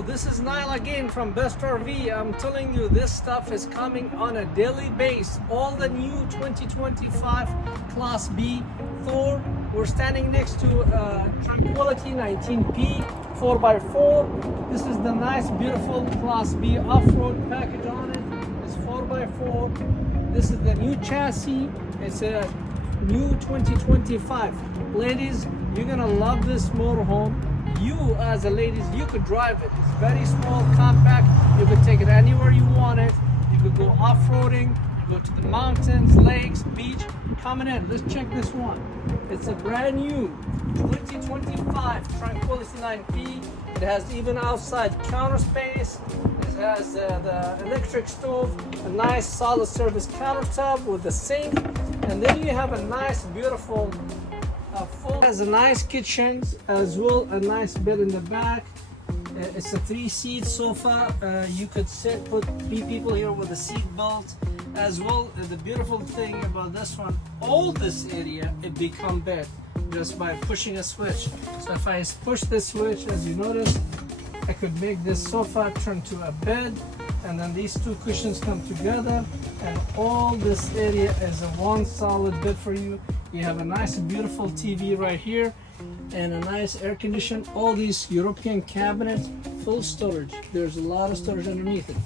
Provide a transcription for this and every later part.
Hello, this is Nile again from Best RV. I'm telling you, this stuff is coming on a daily basis. All the new 2025 Class B Thor. We're standing next to Tranquility 19P 4x4. This is the nice, beautiful Class B off-road package on it. It's 4x4. This is the new chassis. It's a new 2025. Ladies, you're gonna love this motorhome. You as a ladies, you could drive it. It's very small, compact. You could take it anywhere you want it. You could go off-roading, go to the mountains, lakes, beach. Coming in, let's check this one. It's a brand new 2025 Tranquility 9P. It has even outside counter space. It has the electric stove, a nice solid surface countertop with the sink, and then you have a nice, beautiful full. Has a nice kitchen as well, a nice bed in the back. It's a 3-seat sofa. You could put 3 people here with a seat belt as well. The beautiful thing about this one, all this area it become bed just by pushing a switch. So if I push this switch, as you notice, I could make this sofa turn to a bed, and then these 2 cushions come together, and all this area is a one solid bed for you. You have a nice beautiful TV right here and a nice air condition. All these European cabinets, full storage. There's a lot of storage underneath it.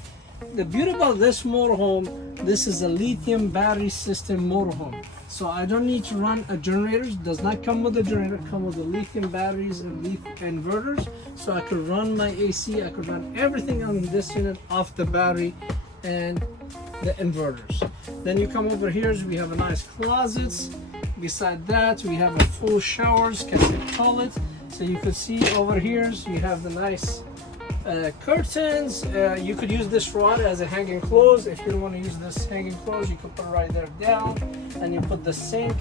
The beauty about this motorhome, this is a lithium battery system motorhome. So I don't need to run a generator. It does not come with a generator, it comes with the lithium batteries and lithium inverters. So I could run my AC, I could run everything on this unit off the battery and the inverters. Then you come over here, we have a nice closets. Beside that, we have a full showers, cassette toilet. So you could see over here, you have the nice curtains. You could use this rod as a hanging clothes. If you don't want to use this hanging clothes, you could put it right there down, and you put the sink.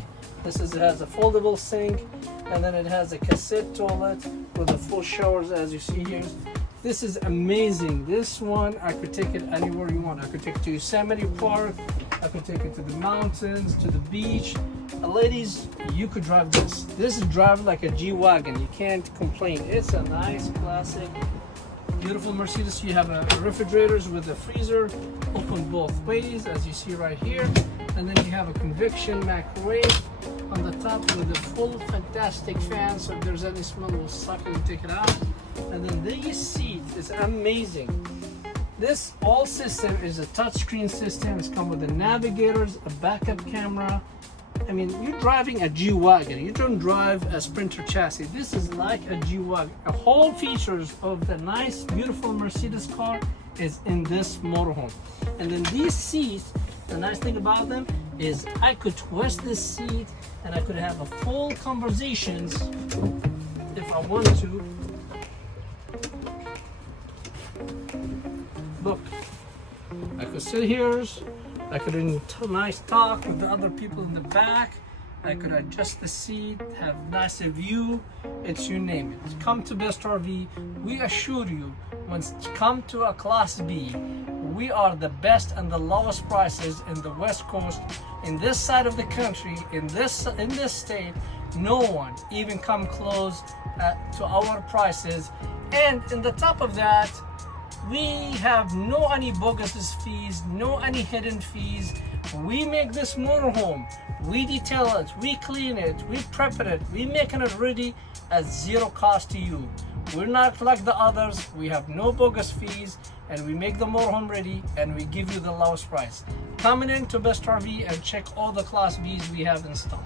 It has a foldable sink, and then it has a cassette toilet with the full showers as you see here. This is amazing. This one, I could take it anywhere you want. I could take it to Yosemite Park. I could take it to the mountains, to the beach. Ladies, you could drive this. This is driving like a G-Wagon. You can't complain. It's a nice, classic, beautiful Mercedes. You have refrigerators with a freezer, open both ways, as you see right here. And then you have a convection microwave on the top with a full fantastic fan. So if there's any smell, we'll suck it and take it out. And then this seat is amazing. This whole system is a touchscreen system. It's come with the navigators, a backup camera. I mean, you're driving a G-Wagon. You don't drive a Sprinter chassis. This is like a G-Wagon. The whole features of the nice, beautiful Mercedes car is in this motorhome. And then these seats, the nice thing about them is I could twist this seat and I could have a full conversations if I wanted to. Look, I could sit here, I could nice talk with the other people in the back, I could adjust the seat, have nicer view, it's you name it. Come to Best RV, we assure you, when you come to a Class B, we are the best and the lowest prices in the West Coast, in this side of the country, in this state. No one even come close to our prices, and in the top of that, we have no any bogus fees, no any hidden fees. We make this motorhome, we detail it, we clean it, we prep it, we making it ready at zero cost to you. We're not like the others. We have no bogus fees, and we make the motorhome ready, and we give you the lowest price. Coming into Best RV and check all the Class Bs we have in stock.